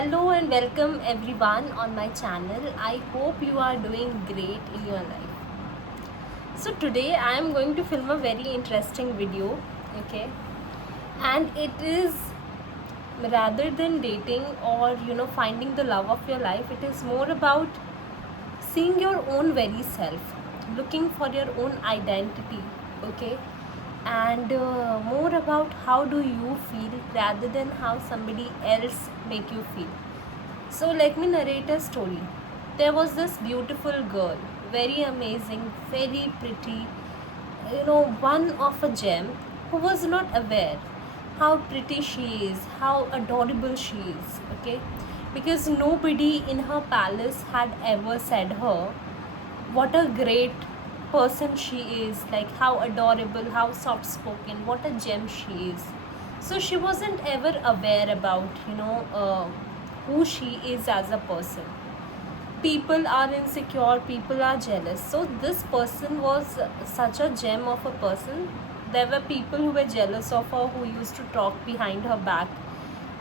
Hello and welcome everyone on my channel. I hope you are doing great in your life. So today I am going to film a very interesting video, okay? And it is rather than dating or finding the love of your life, it is more about seeing your own very self, looking for your own identity, okay? And more about how do you feel rather than how somebody else make you feel. So let me narrate a story. There was this beautiful girl, very amazing, very pretty, one of a gem, who was not aware how pretty she is, how adorable she is, okay? Because nobody in her palace had ever said her what a great person she is, like how adorable, how soft spoken, what a gem she is. So she wasn't ever aware about who she is as a person. People are insecure, people are jealous. So this person was such a gem of a person. There were people who were jealous of her, who used to talk behind her back,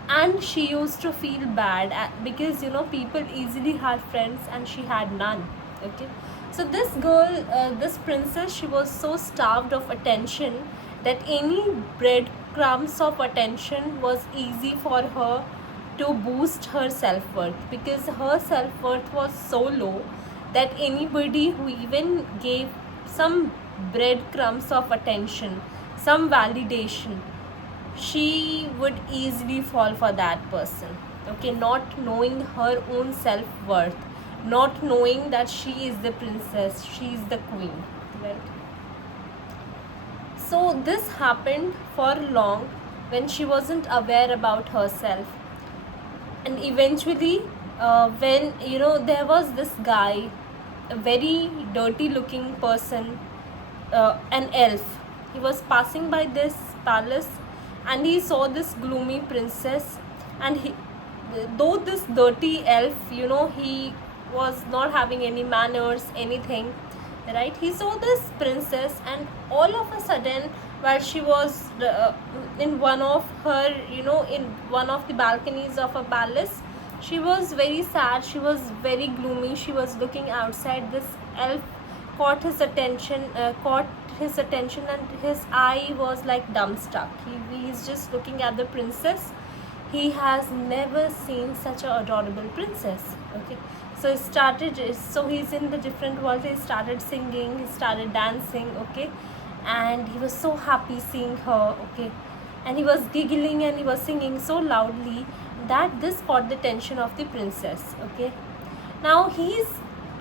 and she used to feel bad because people easily had friends and she had none, okay? So this girl, this princess, she was so starved of attention that any breadcrumbs of attention was easy for her to boost her self-worth, because her self-worth was so low that anybody who even gave some breadcrumbs of attention, some validation, she would easily fall for that person, okay? Not knowing her own self-worth, not knowing that she is the princess, she is the queen, right? So this happened for long when she wasn't aware about herself. And eventually when there was this guy, a very dirty looking person, an elf. He was passing by this palace and he saw this gloomy princess, and though this dirty elf, he was not having any manners, anything, right? He saw this princess, and all of a sudden, while she was in one of her, in one of the balconies of a palace, she was very sad, she was very gloomy, she was looking outside. This elf caught his attention, and his eye was like dumbstruck. He's just looking at the princess. He has never seen such a adorable princess, okay? So he's in the different world. He started singing, he started dancing, okay? And he was so happy seeing her, okay? And he was giggling and he was singing so loudly that this caught the attention of the princess, okay? Now he's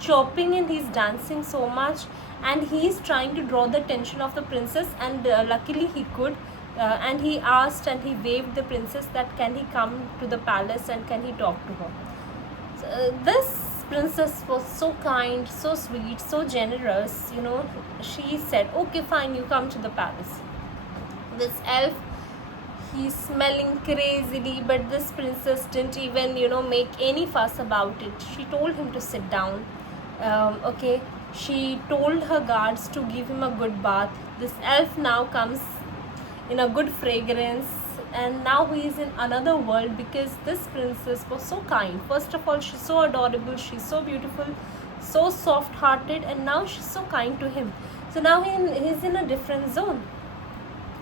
chopping and he's dancing so much, and he's trying to draw the attention of the princess, and luckily he could. And he asked and he waved the princess that can he come to the palace and can he talk to her. So, this princess was so kind, so sweet, so generous, she said, okay fine, you come to the palace. This elf, he's smelling crazily, but this princess didn't even make any fuss about it. She told him to sit down, okay? She told her guards to give him a good bath. This elf now comes in a good fragrance, and now he is in another world, because this princess was so kind. First of all, she's so adorable, she's so beautiful, so soft hearted, and now she's so kind to him. So now he's in a different zone.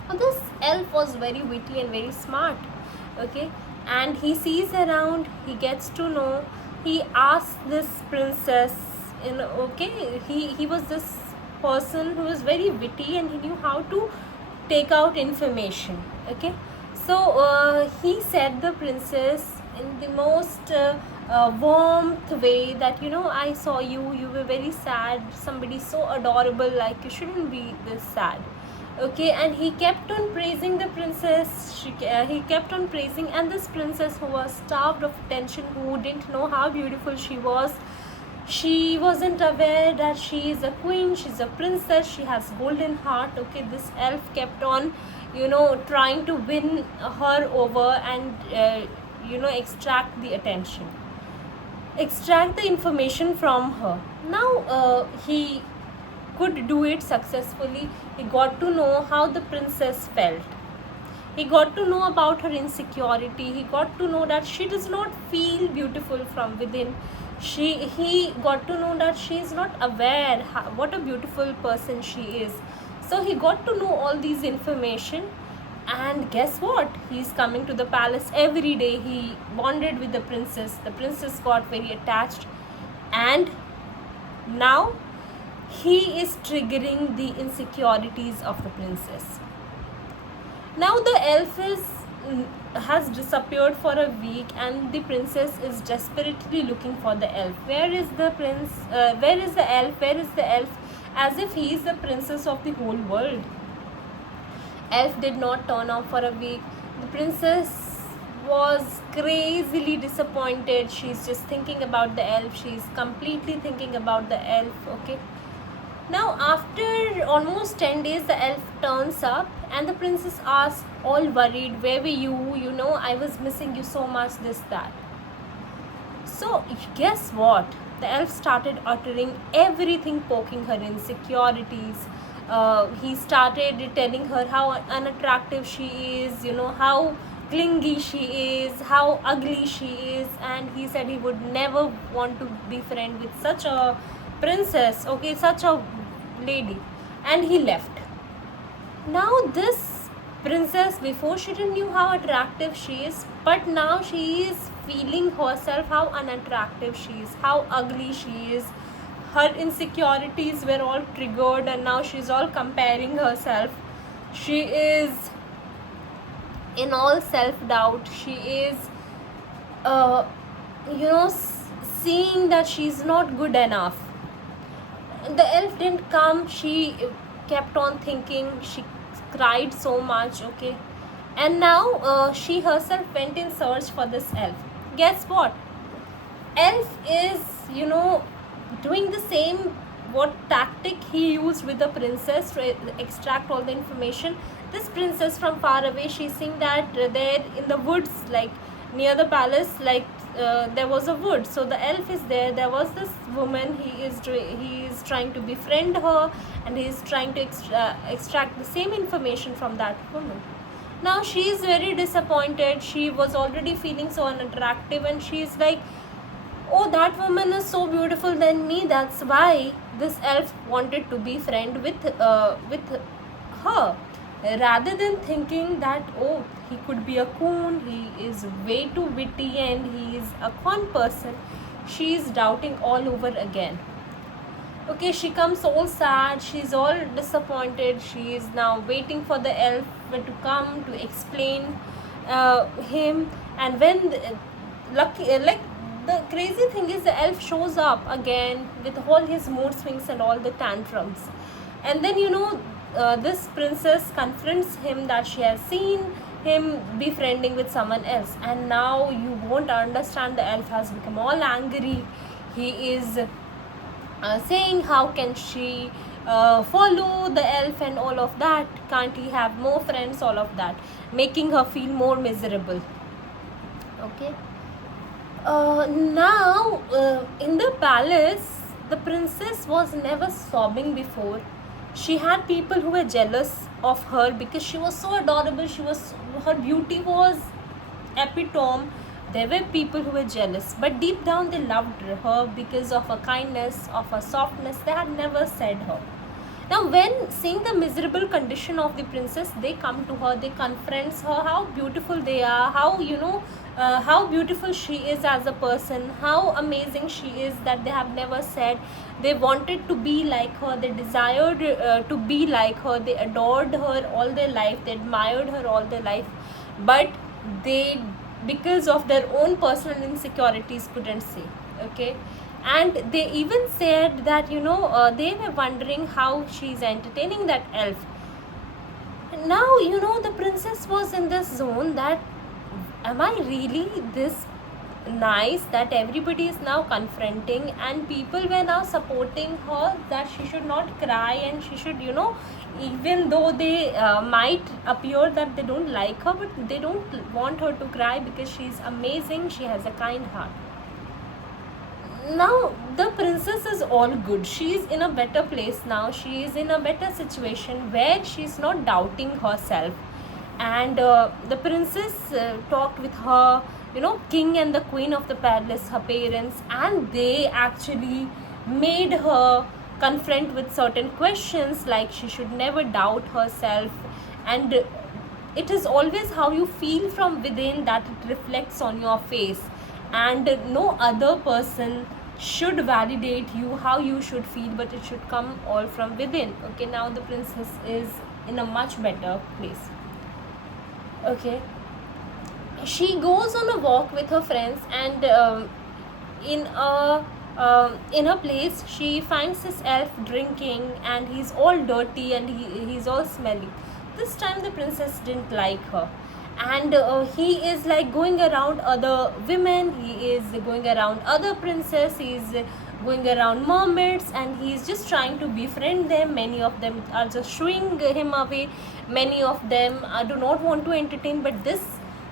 Now this elf was very witty and very smart, okay? And he sees around, he gets to know, he asks this princess, okay? He was this person who was very witty and he knew how to take out information, okay? So he said the princess in the most warmth way that I saw you were very sad, somebody so adorable like you shouldn't be this sad, okay? And he kept on praising the princess. He kept on praising, and this princess, who was starved of attention, who didn't know how beautiful she was, she wasn't aware that she is a queen, she's a princess, she has golden heart, okay? This elf kept on trying to win her over and extract the attention, extract the information from her. Now he could do it successfully. He got to know how the princess felt. He got to know about her insecurity. He got to know that she does not feel beautiful from within. He got to know that she is not aware what a beautiful person she is. So he got to know all these information, and guess what? He's coming to the palace every day. He bonded with the princess. The princess got very attached, and now he is triggering the insecurities of the princess. Now the elf has disappeared for a week, and the princess is desperately looking for the elf. Where is the prince? Where is the elf? Where is the elf? As if he is the princess of the whole world. Elf did not turn up for a week. The princess was crazily disappointed. She's just thinking about the elf. She's completely thinking about the elf. Okay. Now, after almost 10 days, the elf turns up, and the princess asks, all worried, where were you? You know, I was missing you so much, this, that. So, guess what? The elf started uttering everything, poking her insecurities. He started telling her how unattractive she is, you know, how clingy she is, how ugly she is, and he said he would never want to be friend with such a princess, okay, such a lady, and he left. Now this princess, before she didn't knew how attractive she is, but now she is feeling herself how unattractive she is, how ugly she is. Her insecurities were all triggered, and now she's all comparing herself. She is in all self-doubt. She is seeing that she's not good enough. The elf didn't come. She kept on thinking. She cried so much, okay, and now she herself went in search for this elf. Guess what? Elf is, doing the same what tactic he used with the princess to extract all the information. This princess from far away, she's seeing that there in the woods, like near the palace, like there was a wood. So the elf is there. There was this woman. He is trying to befriend her, and he is trying to extract the same information from that woman. Now she is very disappointed. She was already feeling so unattractive, and she is like, oh, that woman is so beautiful than me. That's why this elf wanted to be friend with her, rather than thinking that, oh, he could be a coon, he is way too witty, and he is a con person. She is doubting all over again. Okay, she comes all sad, she's all disappointed. She is now waiting for the elf to come to explain him. And when the crazy thing is, the elf shows up again with all his mood swings and all the tantrums. And then this princess confronts him that she has seen him befriending with someone else, and now you won't understand, the elf has become all angry. He is saying how can she follow the elf and all of that, can't he have more friends, all of that, making her feel more miserable. Okay. Now in the palace, the princess was never sobbing before. She had people who were jealous of her because she was so adorable. Her beauty was epitome. There were people who were jealous, but deep down they loved her because of her kindness, of her softness. They had never said her. Now, when seeing the miserable condition of the princess, they come to her, they confront her, how beautiful they are, how beautiful she is as a person, how amazing she is, that they have never said. They wanted to be like her, they desired to be like her, they adored her all their life, they admired her all their life, but they, because of their own personal insecurities, couldn't say. Okay. And they even said that they were wondering how she's entertaining that elf. Now the princess was in this zone that, am I really this nice that everybody is now confronting, and people were now supporting her that she should not cry, and she should even though they might appear that they don't like her, but they don't want her to cry because she's amazing, she has a kind heart. Now the princess is all good. She is in a better place now. She is in a better situation where she is not doubting herself. and the princess talked with her, king and the queen of the palace, her parents, and they actually made her confront with certain questions, like she should never doubt herself, and it is always how you feel from within that it reflects on your face, and no other person should validate you how you should feel, but it should come all from within. Okay, now the princess is in a much better place. Okay, she goes on a walk with her friends, and in a in a place she finds this elf drinking, and he's all dirty, and he's all smelly. This time the princess didn't like her, and he is like going around other women, he is going around other princess, he's going around mermaids, and he's just trying to befriend them. Many of them are just shooing him away, many of them do not want to entertain, but this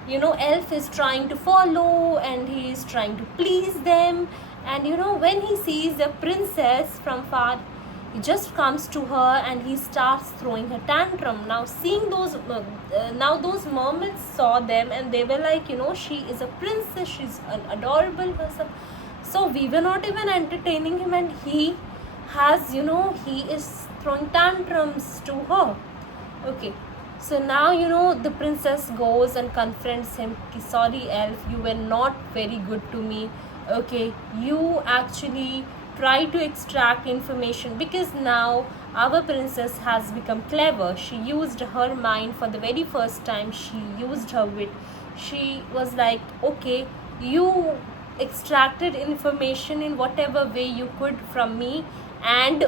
elf is trying to follow, and he is trying to please them. And when he sees a princess from far, he just comes to her and he starts throwing a tantrum. Now seeing those now those mermaids saw them, and they were like, she is a princess, she's adorable herself, so we were not even entertaining him, and he has he is throwing tantrums to her. Okay, so now the princess goes and confronts him. Sorry elf, you were not very good to me. Okay, you actually try to extract information, because now our princess has become clever. She used her mind for the very first time, she used her wit. She was like, okay, you extracted information in whatever way you could from me, and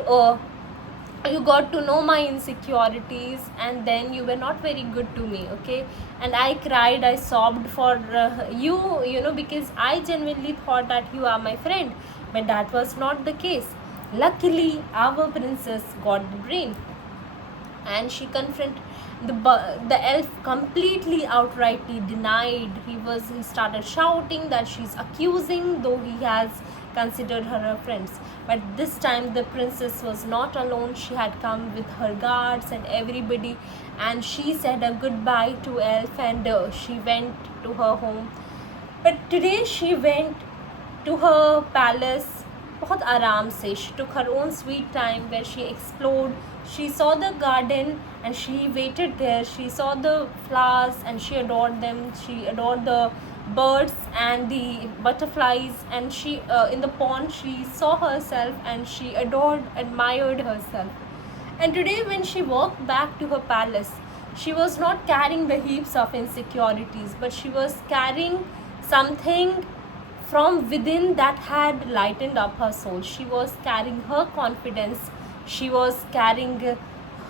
you got to know my insecurities, and then you were not very good to me. Okay, and I cried, I sobbed for you, because I genuinely thought that you are my friend, but that was not the case. Luckily our princess got the brain, and she confronted the elf. Completely outrightly denied. He started shouting that she's accusing, though he has considered her a friend. But this time the princess was not alone, she had come with her guards and everybody, and she said a goodbye to elf, and she went to her home. But today she went to her palace बहुत आराम से. She took her own sweet time where she explored. She saw the garden and she waited there. She saw the flowers and she adored them. She adored the birds and the butterflies, and she in the pond she saw herself and she admired herself. And today when she walked back to her palace, she was not carrying the heaps of insecurities, but she was carrying something from within that had lightened up her soul. She was carrying her confidence, she was carrying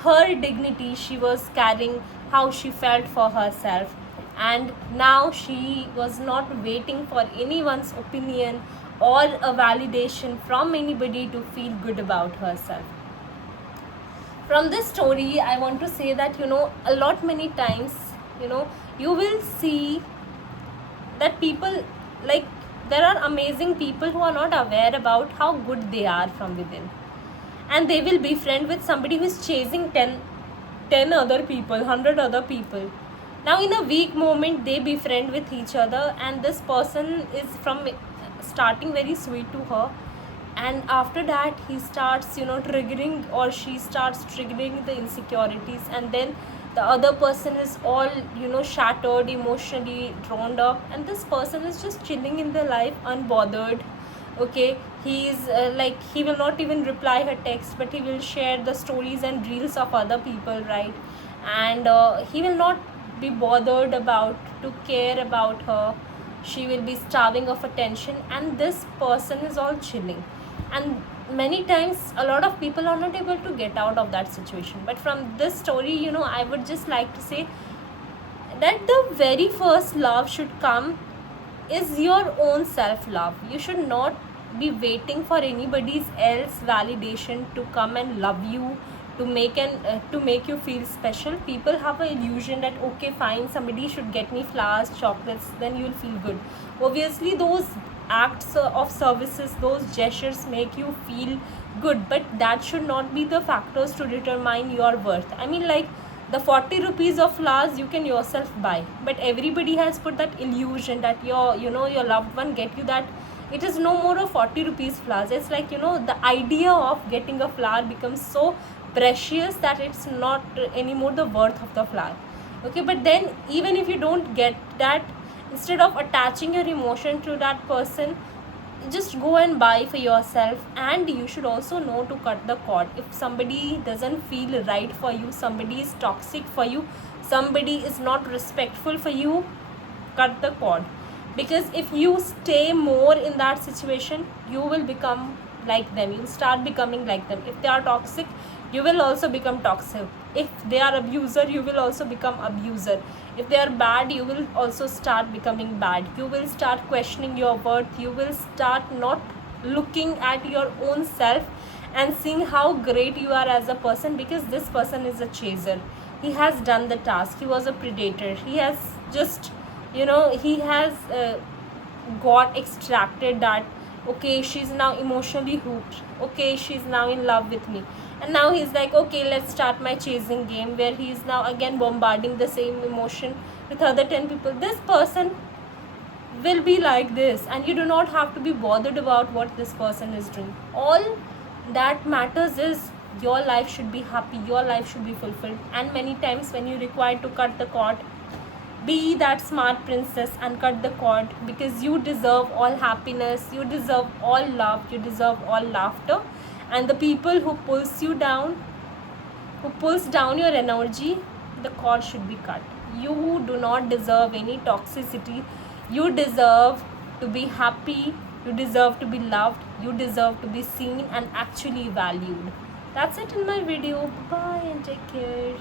her dignity, she was carrying how she felt for herself. And now she was not waiting for anyone's opinion or a validation from anybody to feel good about herself. From this story I want to say that a lot many times you will see that people, like, there are amazing people who are not aware about how good they are from within, and they will befriend with somebody who is chasing 10 other people, 100 other people. Now in a weak moment they befriend with each other, and this person is from starting very sweet to her, and after that he starts triggering, or she starts triggering the insecurities, and then the other person is all shattered, emotionally drawn up, and this person is just chilling in their life unbothered. Okay, he is like, he will not even reply her text, but he will share the stories and reels of other people, right? And he will not be bothered about to care about her. She will be starving of attention, and this person is all chilling. And many times a lot of people are not able to get out of that situation. But from this story I would just like to say that the very first love should come is your own self love. You should not be waiting for anybody's else validation to come and love you, to make you feel special. People have an illusion that okay fine, somebody should get me flowers, chocolates, then you'll feel good. Obviously those acts of services, those gestures make you feel good, but that should not be the factors to determine your worth. I mean, like, The 40 rupees of flowers you can yourself buy, but everybody has put that illusion that your loved one get you that. It is no more of 40 rupees flowers. It's like, the idea of getting a flower becomes so precious that it's not anymore the worth of the flower. Okay, but then even if you don't get that, instead of attaching your emotion to that person, just go and buy for yourself. And you should also know to cut the cord. If somebody doesn't feel right for you, somebody is toxic for you, somebody is not respectful for you, cut the cord. Because if you stay more in that situation, you will become like them, you'll start becoming like them. If they are toxic, you will also become toxic. If they are abuser, you will also become abuser. If they are bad, you will also start becoming bad. You will start questioning your worth. You will start not looking at your own self and seeing how great you are as a person, because this person is a chaser. He has done the task. He was a predator. He has just, he has got extracted that, okay, she's now emotionally hooked, okay, she's now in love with me. And now he's like, okay, let's start my chasing game, where he's now again bombarding the same emotion with other 10 people. This person will be like this, and you do not have to be bothered about what this person is doing. All that matters is your life should be happy, your life should be fulfilled. And many times when you require to cut the cord, be that smart princess and cut the cord, because you deserve all happiness, you deserve all love, you deserve all laughter. And the people who pulls you down, who pulls down your energy, the cord should be cut. You do not deserve any toxicity. You deserve to be happy, you deserve to be loved, you deserve to be seen and actually valued. That's it in my video. Bye and take care.